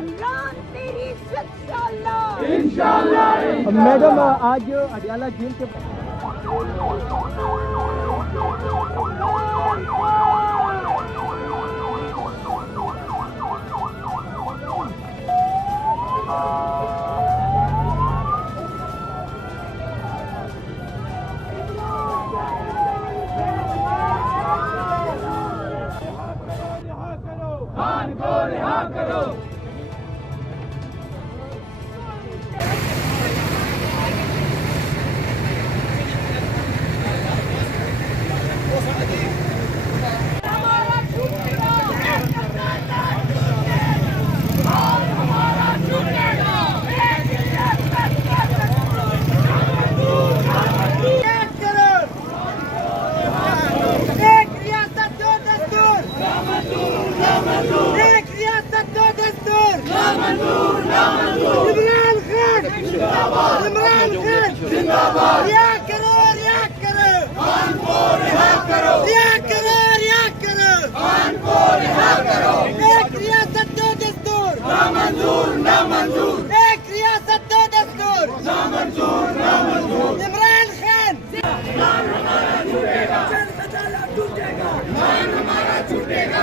इमरान तेरी इंशाल्लाह इंशाल्लाह। मैडम आज अडियाला जेल के खान को रिहा करो। इमरान खान जिंदाबाद। रिहा करो खान को रिहा करो। रिहा करो खान को रिहा करो। एक रियासत दो दस्तूर नामंजूर। एक रियासत दो दस्तूर नामंजूर। इमरान खान मान हमारा छूटेगा। मान हमारा छूटेगा।